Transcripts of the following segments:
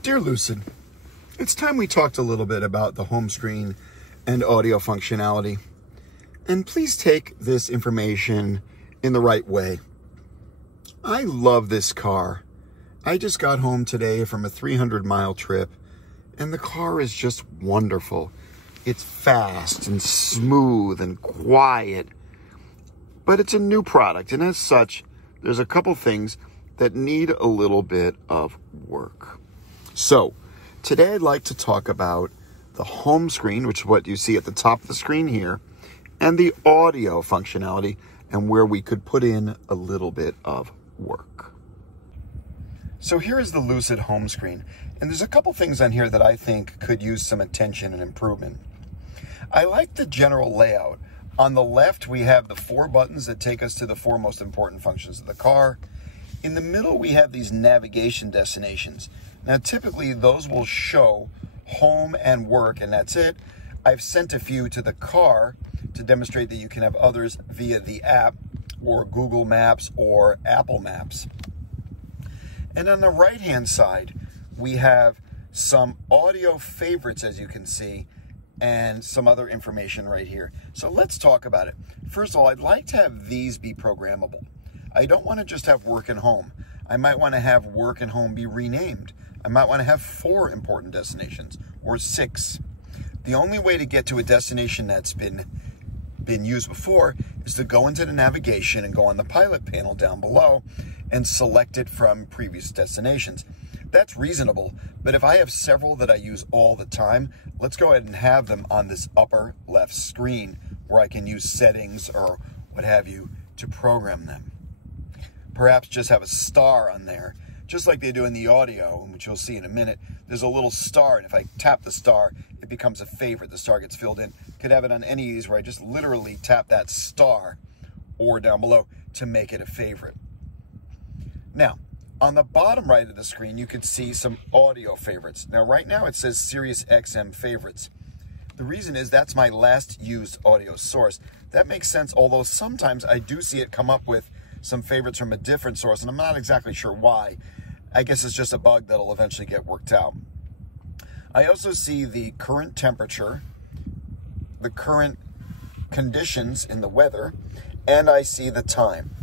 Dear Lucid, it's time we talked a little bit about the home screen and audio functionality. And please take this information in the right way. I love this car. I just got home today from a 300-mile trip, and the car is just wonderful. It's fast and smooth and quiet, but it's a new product, and as such, there's a couple things that need a little bit of work. So, today I'd like to talk about the home screen, which is what you see at the top of the screen here, and the audio functionality, and where we could put in a little bit of work. So here is the Lucid home screen, and there's a couple things on here that I think could use some attention and improvement. I like the general layout. On the left, we have the 4 buttons that take us to the 4 most important functions of the car. In the middle, we have these navigation destinations. Now, typically, those will show home and work, and that's it. I've sent a few to the car to demonstrate that you can have others via the app or Google Maps or Apple Maps. And on the right-hand side, we have some audio favorites, as you can see, and some other information right here. So let's talk about it. First of all, I'd like to have these be programmable. I don't want to just have work and home. I might want to have work and home be renamed. I might want to have 4 important destinations or 6. The only way to get to a destination that's been used before is to go into the navigation and go on the pilot panel down below and select it from previous destinations. That's reasonable, but if I have several that I use all the time, let's go ahead and have them on this upper left screen where I can use settings or what have you to program them. Perhaps just have a star on there, just like they do in the audio, which you'll see in a minute. There's a little star, and if I tap the star, it becomes a favorite. The star gets filled in. Could have it on any of these where I just literally tap that star or down below to make it a favorite. Now, on the bottom right of the screen, you can see some audio favorites. Now, right now it says Sirius XM favorites. The reason is that's my last used audio source. That makes sense, although sometimes I do see it come up with some favorites from a different source, and I'm not exactly sure why. I guess it's just a bug that'll eventually get worked out. I also see the current temperature, the current conditions in the weather, and I see the time.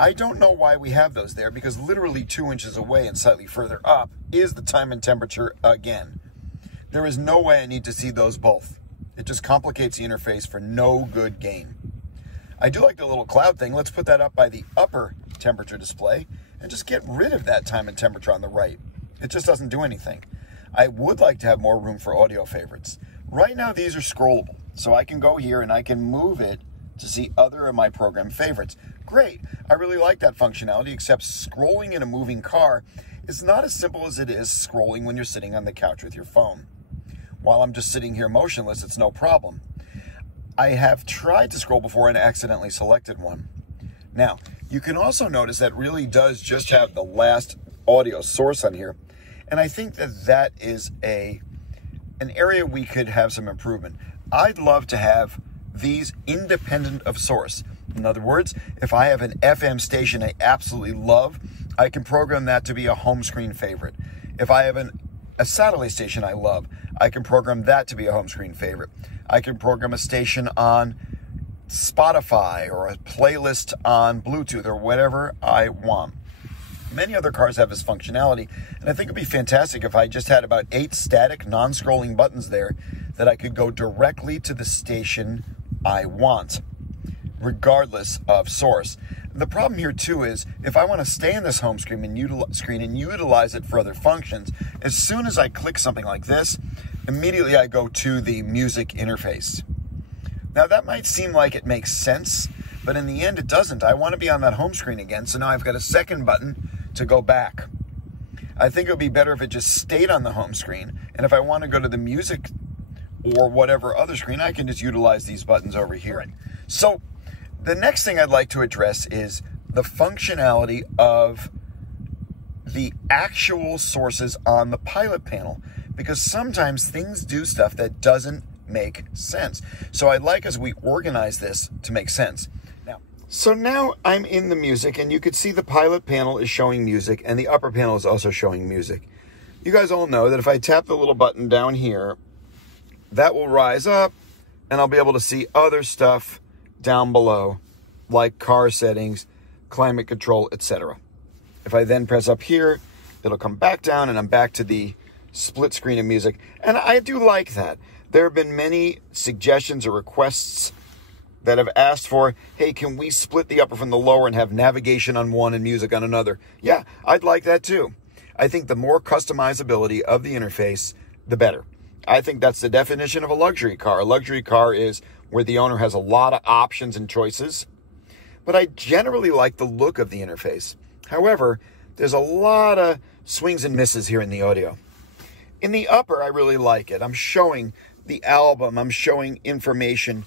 I don't know why we have those there, because literally 2 inches away and slightly further up is the time and temperature again. There is no way I need to see those both. It just complicates the interface for no good gain. I do like the little cloud thing. Let's put that up by the upper temperature display and just get rid of that time and temperature on the right. It just doesn't do anything. I would like to have more room for audio favorites. Right now, these are scrollable, so I can go here and I can move it to see other of my program favorites. Great. I really like that functionality, except scrolling in a moving car is not as simple as it is scrolling when you're sitting on the couch with your phone. While I'm just sitting here motionless, it's no problem. I have tried to scroll before and accidentally selected one. Now, you can also notice that really does just have the last audio source on here. And I think that that is an area we could have some improvement. I'd love to have these independent of source. In other words, if I have an FM station I absolutely love, I can program that to be a home screen favorite. If I have a satellite station I love, I can program that to be a home screen favorite. I can program a station on Spotify or a playlist on Bluetooth or whatever I want. Many other cars have this functionality, and I think it'd be fantastic if I just had about 8 static, non-scrolling buttons there that I could go directly to the station I want, regardless of source. The problem here too is if I want to stay in this home screen and utilize it for other functions, as soon as I click something like this, immediately I go to the music interface. Now that might seem like it makes sense, but in the end it doesn't. I want to be on that home screen again, so now I've got a second button to go back. I think it would be better if it just stayed on the home screen, and if I want to go to the music or whatever other screen, I can just utilize these buttons over here. Right. So the next thing I'd like to address is the functionality of the actual sources on the pilot panel, because sometimes things do stuff that doesn't make sense. So I'd like, as we organize this, to make sense. So now I'm in the music, and you can see the pilot panel is showing music, and the upper panel is also showing music. You guys all know that if I tap the little button down here, that will rise up and I'll be able to see other stuff down below, like car settings, climate control, etc. If I then press up here, it'll come back down and I'm back to the split screen of music. And I do like that. There have been many suggestions or requests that have asked for, hey, can we split the upper from the lower and have navigation on one and music on another? Yeah, I'd like that too. I think the more customizability of the interface, the better. I think that's the definition of a luxury car. A luxury car is where the owner has a lot of options and choices, but I generally like the look of the interface. However, there's a lot of swings and misses here in the audio. In the upper, I really like it. I'm showing the album, I'm showing information.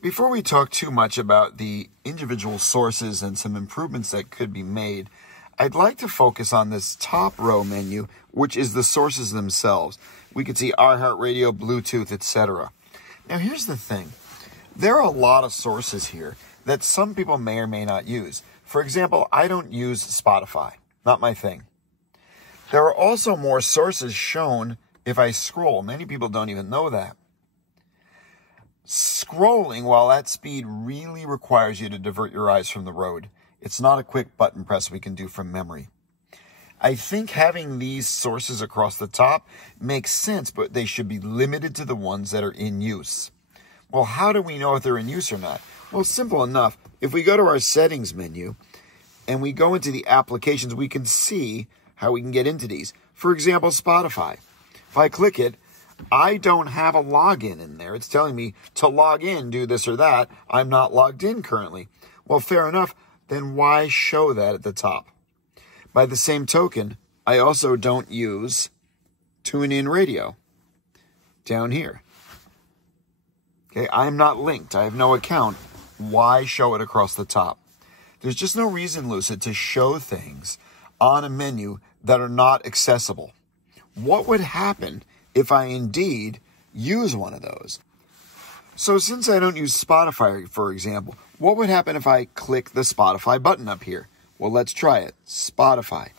Before we talk too much about the individual sources and some improvements that could be made, I'd like to focus on this top row menu, which is the sources themselves. We could see iHeartRadio, Bluetooth, etc. Now here's the thing. There are a lot of sources here that some people may or may not use. For example, I don't use Spotify. Not my thing. There are also more sources shown if I scroll. Many people don't even know that. Scrolling while at speed really requires you to divert your eyes from the road. It's not a quick button press we can do from memory. I think having these sources across the top makes sense, but they should be limited to the ones that are in use. Well, how do we know if they're in use or not? Well, simple enough. If we go to our settings menu and we go into the applications, we can see how we can get into these. For example, Spotify. If I click it, I don't have a login in there. It's telling me to log in, do this or that. I'm not logged in currently. Well, fair enough. Then why show that at the top? By the same token, I also don't use TuneIn Radio down here. Okay, I'm not linked. I have no account. Why show it across the top? There's just no reason, Lucid, to show things on a menu that are not accessible. What would happen if I indeed use one of those? So since I don't use Spotify, for example, what would happen if I click the Spotify button up here? Well, let's try it. Spotify.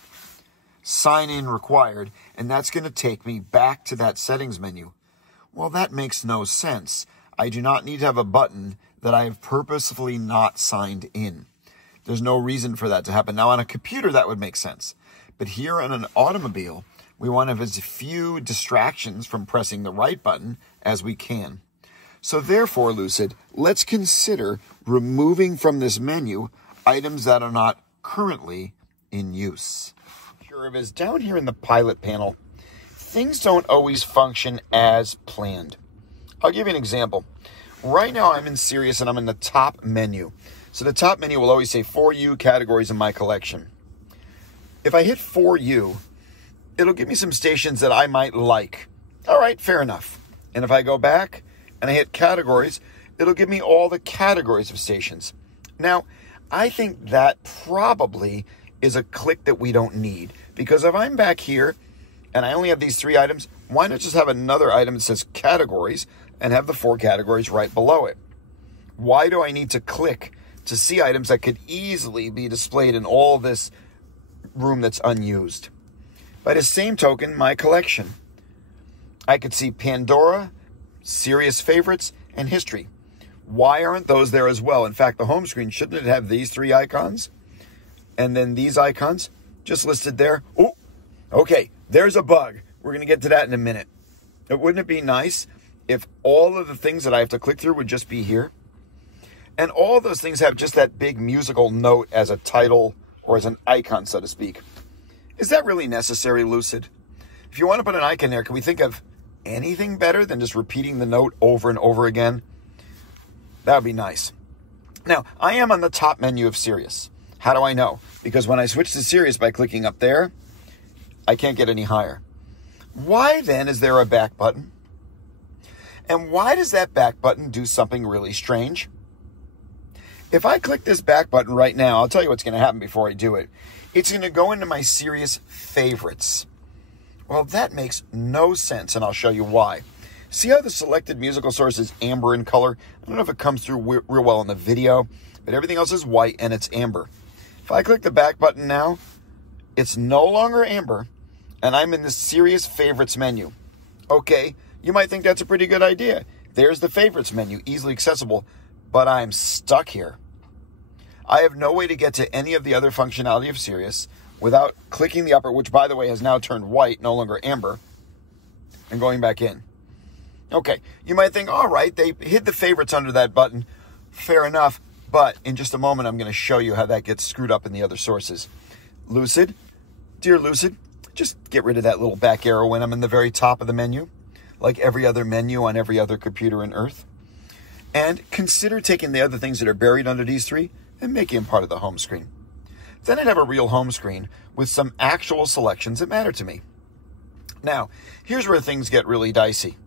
Sign in required, and that's going to take me back to that settings menu. Well, that makes no sense. I do not need to have a button that I have purposefully not signed in. There's no reason for that to happen. Now, on a computer, that would make sense. But here on an automobile, we want to have as few distractions from pressing the right button as we can. So therefore, Lucid, let's consider removing from this menu items that are not currently in use. Sure, because down here in the pilot panel, things don't always function as planned. I'll give you an example. Right now I'm in Sirius and I'm in the top menu. So the top menu will always say For You categories in my collection. If I hit For You, it'll give me some stations that I might like. All right, fair enough. And if I go back and I hit categories, it'll give me all the categories of stations. Now, I think that probably is a click that we don't need, because if I'm back here and I only have these 3 items, why not just have another item that says categories and have the 4 categories right below it? Why do I need to click to see items that could easily be displayed in all this room that's unused? By the same token, my collection. I could see Pandora, Serious Favorites, and History. Why aren't those there as well? In fact, the home screen, shouldn't it have these 3 icons? And then these icons just listed there? Oh, okay, there's a bug. We're going to get to that in a minute. Wouldn't it be nice if all of the things that I have to click through would just be here? And all those things have just that big musical note as a title or as an icon, so to speak. Is that really necessary, Lucid? If you want to put an icon there, can we think of anything better than just repeating the note over and over again? That would be nice. Now, I am on the top menu of Sirius. How do I know? Because when I switch to Sirius by clicking up there, I can't get any higher. Why then is there a back button? And why does that back button do something really strange? If I click this back button right now, I'll tell you what's going to happen before I do it. It's going to go into my Sirius favorites. Well, that makes no sense, and I'll show you why. See how the selected musical source is amber in color? I don't know if it comes through real well in the video, but everything else is white and it's amber. If I click the back button now, it's no longer amber. and I'm in the Sirius favorites menu. Okay, you might think that's a pretty good idea. There's the favorites menu, easily accessible, but I'm stuck here. I have no way to get to any of the other functionality of Sirius without clicking the upper, which by the way has now turned white, no longer amber, and going back in. Okay, you might think, all right, they hid the favorites under that button. Fair enough, but in just a moment, I'm going to show you how that gets screwed up in the other sources. Lucid, dear Lucid, just get rid of that little back arrow when I'm in the very top of the menu, like every other menu on every other computer on Earth. And consider taking the other things that are buried under these three and making them part of the home screen. Then I'd have a real home screen with some actual selections that matter to me. Now, here's where things get really dicey.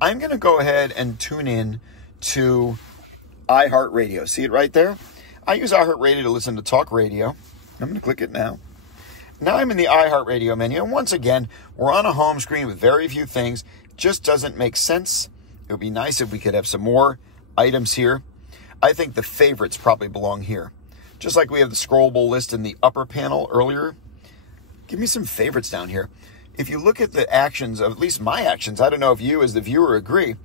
I'm going to go ahead and tune in to iHeartRadio. See it right there? I use iHeartRadio to listen to talk radio. I'm going to click it now. Now I'm in the iHeartRadio menu, and once again, we're on a home screen with very few things. Just doesn't make sense. It would be nice if we could have some more items here. I think the favorites probably belong here. Just like we have the scrollable list in the upper panel earlier, give me some favorites down here. If you look at the actions, of at least my actions, I don't know if you as the viewer agree,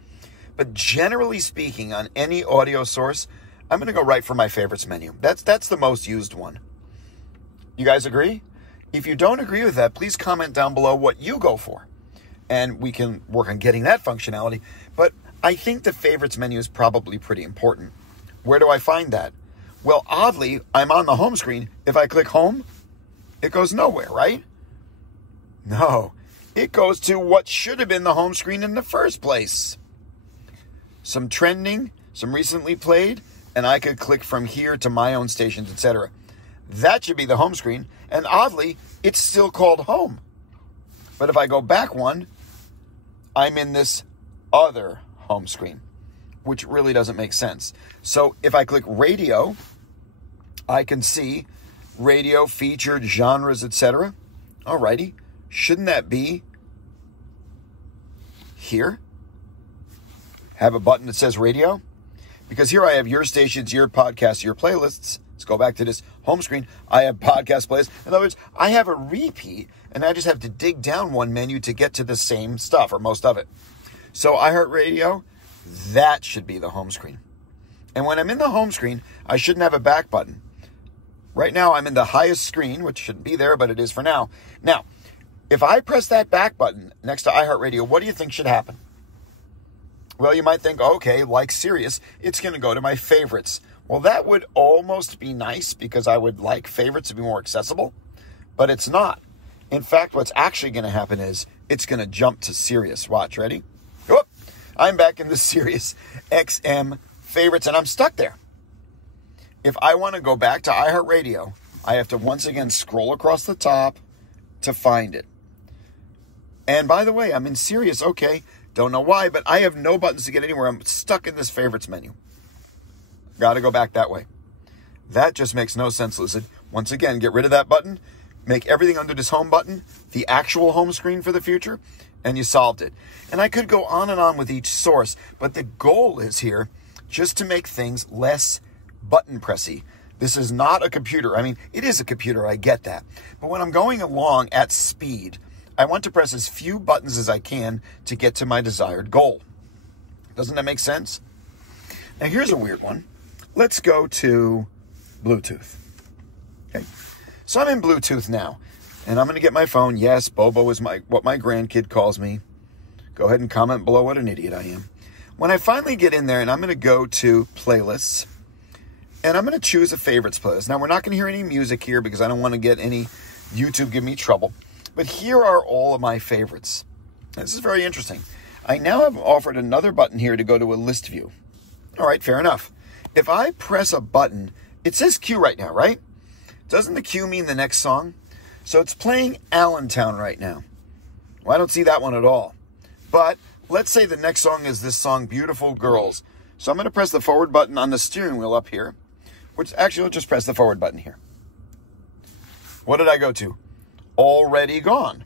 but generally speaking, on any audio source, I'm going to go right for my favorites menu. That's the most used one. You guys agree? If you don't agree with that, please comment down below what you go for, and we can work on getting that functionality. But I think the favorites menu is probably pretty important. Where do I find that? Well, oddly, I'm on the home screen. If I click home, it goes nowhere, right? No, it goes to what should have been the home screen in the first place. Some trending, some recently played, and I could click from here to my own stations, etc. That should be the home screen, and oddly, it's still called home. But if I go back one, I'm in this other home screen, which really doesn't make sense. So if I click radio, I can see radio, featured, genres, etc. Alrighty, shouldn't that be here? Have a button that says radio? Because here I have your stations, your podcasts, your playlists. Let's go back to this home screen. I have podcast playlists. In other words, I have a repeat, and I just have to dig down one menu to get to the same stuff, or most of it. So iHeartRadio, that should be the home screen. And when I'm in the home screen, I shouldn't have a back button. Right now, I'm in the highest screen, which shouldn't be there, but it is for now. Now, if I press that back button next to iHeartRadio, what do you think should happen? Well, you might think, okay, like Sirius, it's going to go to my favorites. Well, that would almost be nice because I would like favorites to be more accessible, but it's not. In fact, what's actually going to happen is it's going to jump to Sirius. Watch, ready? Whoop! I'm back in the Sirius XM favorites, and I'm stuck there. If I want to go back to iHeartRadio, I have to once again scroll across the top to find it. And by the way, I'm in Sirius. Okay, don't know why, but I have no buttons to get anywhere. I'm stuck in this favorites menu. Got to go back that way. That just makes no sense, Lucid. Once again, get rid of that button. Make everything under this home button the actual home screen for the future, and you solved it. And I could go on and on with each source, but the goal is here just to make things less button pressy. This is not a computer. I mean, it is a computer, I get that. But when I'm going along at speed, I want to press as few buttons as I can to get to my desired goal. Doesn't that make sense? Now here's a weird one. Let's go to Bluetooth. Okay. So I'm in Bluetooth now, and I'm going to get my phone. Yes, Bobo is what my grandkid calls me. Go ahead and comment below what an idiot I am. When I finally get in there, and I'm going to go to playlists, and I'm going to choose a favorites playlist. Now, we're not going to hear any music here because I don't want to get any YouTube give me trouble. But here are all of my favorites. This is very interesting. I now have offered another button here to go to a list view. All right, fair enough. If I press a button, it says cue right now, right? Doesn't the cue mean the next song? So it's playing Allentown right now. Well, I don't see that one at all. But let's say the next song is this song, Beautiful Girls. So I'm going to press the forward button on the steering wheel up here, which actually will just press the forward button here. What did I go to? Already Gone.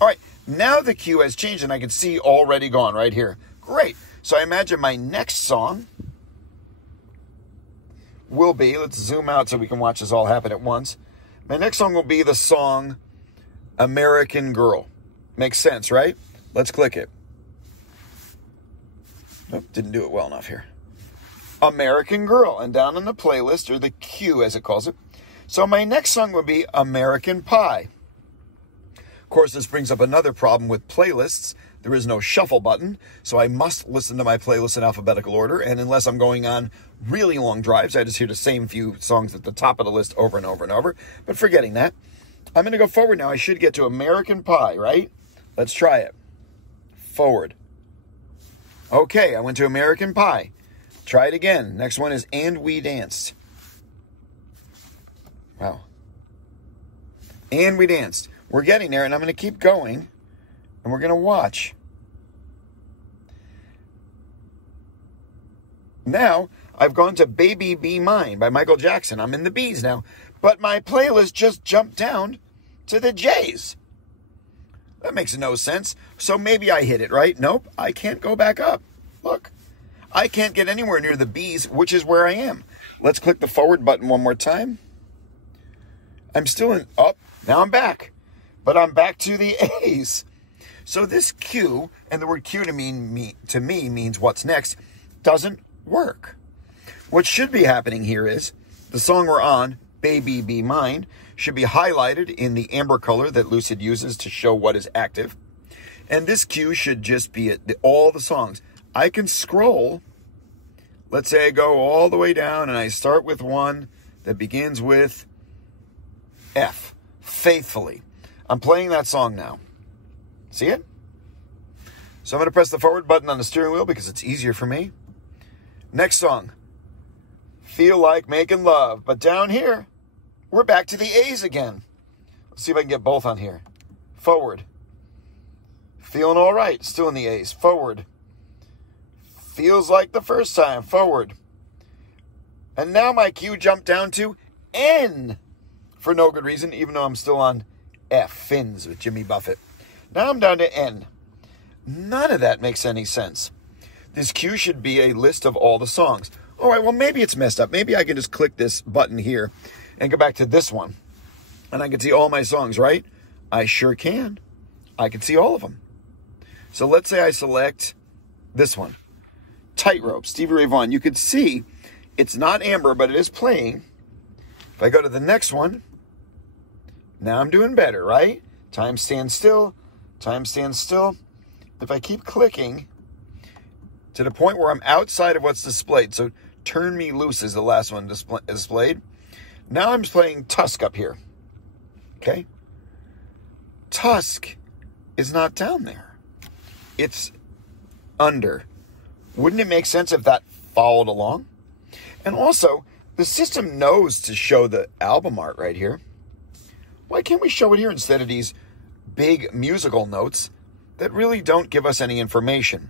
All right, now the cue has changed and I can see Already Gone right here. Great. So I imagine my next song will be, let's zoom out so we can watch this all happen at once. My next song will be the song American Girl. Makes sense, right? Let's click it. Nope, didn't do it well enough here. American Girl. And down in the playlist, or the queue as it calls it. So my next song would be American Pie. Of course, this brings up another problem with playlists. There is no shuffle button, so I must listen to my playlist in alphabetical order. And unless I'm going on really long drives, I just hear the same few songs at the top of the list over and over and over. But forgetting that, I'm going to go forward now. I should get to American Pie, right? Let's try it. Forward. Okay, I went to American Pie. Try it again. Next one is And We Danced. Wow. And We Danced. We're getting there, and I'm going to keep going, and we're going to watch. Now, I've gone to Baby Be Mine by Michael Jackson. I'm in the B's now. But my playlist just jumped down to the J's. That makes no sense. So maybe I hit it, right? Nope, I can't go back up. Look, I can't get anywhere near the B's, which is where I am. Let's click the forward button one more time. I'm still in up. Now I'm back. But I'm back to the A's. So this Q, and the word Q to me means what's next, doesn't work. What should be happening here is the song we're on, Baby Be Mine, should be highlighted in the amber color that Lucid uses to show what is active. And this Q should just be all the songs. I can scroll. Let's say I go all the way down and I start with one that begins with F, Faithfully. I'm playing that song now. See it? So I'm going to press the forward button on the steering wheel because it's easier for me. Next song, Feel Like Making Love. But down here, we're back to the A's again. Let's see if I can get both on here. Forward. Feeling all right. Still in the A's. Forward. Feels like the first time. Forward. And now my cue jumped down to N for no good reason, even though I'm still on F, Fins with Jimmy Buffett. Now I'm down to N. None of that makes any sense. This cue should be a list of all the songs. All right, well, maybe it's messed up. Maybe I can just click this button here and go back to this one. And I can see all my songs, right? I sure can. I can see all of them. So let's say I select this one. Tightrope, Stevie Ray Vaughan. You can see it's not amber, but it is playing. If I go to the next one, now I'm doing better, right? Time stands still. Time stands still. If I keep clicking to the point where I'm outside of what's displayed, so Turn Me Loose is the last one displayed. Now I'm playing Tusk up here. Okay? Tusk is not down there. It's under. Wouldn't it make sense if that followed along? And also, the system knows to show the album art right here. Why can't we show it here instead of these big musical notes that really don't give us any information?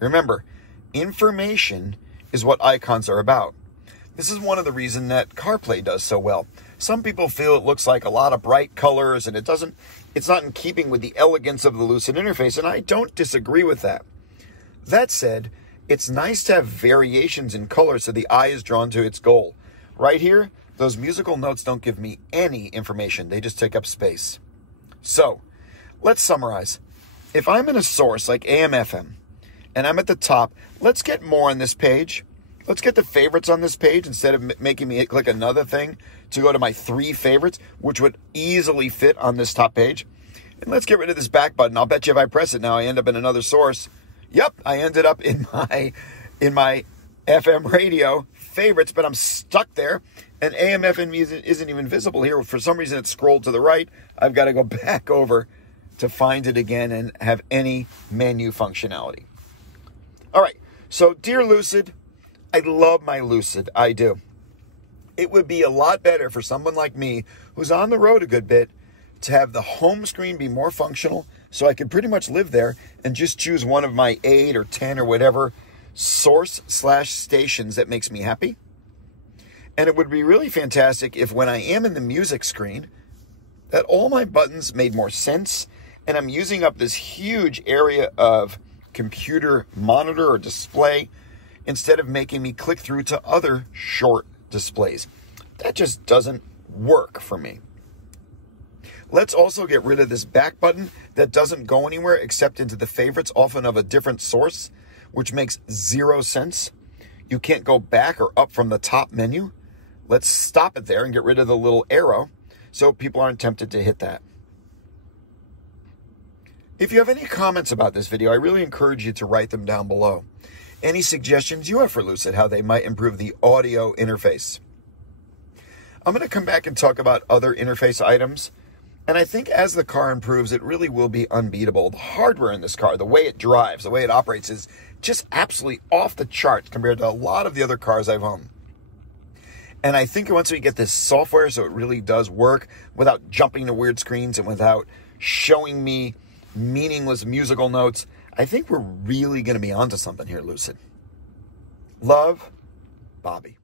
Remember, information is what icons are about. This is one of the reasons that CarPlay does so well. Some people feel it looks like a lot of bright colors and it's not in keeping with the elegance of the Lucid interface, and I don't disagree with that. That said, it's nice to have variations in color so the eye is drawn to its goal. Right here, those musical notes don't give me any information. They just take up space. So, let's summarize. If I'm in a source like AM/FM, and I'm at the top, let's get more on this page. Let's get the favorites on this page instead of making me click another thing to go to my 3 favorites, which would easily fit on this top page. And let's get rid of this back button. I'll bet you if I press it now, I end up in another source. Yep, I ended up in my FM radio favorites, but I'm stuck there. And AM/FM isn't even visible here. For some reason, it's scrolled to the right. I've got to go back over to find it again and have any menu functionality. All right, so dear Lucid, I love my Lucid. I do. It would be a lot better for someone like me who's on the road a good bit to have the home screen be more functional so I could pretty much live there and just choose one of my 8 or 10 or whatever source/stations that makes me happy. And it would be really fantastic if when I am in the music screen, that all my buttons made more sense and I'm using up this huge area of computer monitor or display instead of making me click through to other short displays. That just doesn't work for me. Let's also get rid of this back button that doesn't go anywhere except into the favorites, often of a different source, which makes zero sense. You can't go back or up from the top menu. Let's stop it there and get rid of the little arrow so people aren't tempted to hit that. If you have any comments about this video, I really encourage you to write them down below. Any suggestions you have for Lucid, how they might improve the audio interface. I'm going to come back and talk about other interface items. And I think as the car improves, it really will be unbeatable. The hardware in this car, the way it drives, the way it operates is just absolutely off the charts compared to a lot of the other cars I've owned. And I think once we get this software so it really does work without jumping to weird screens and without showing me meaningless musical notes, I think we're really going to be onto something here, Lucid. Love, Bobby.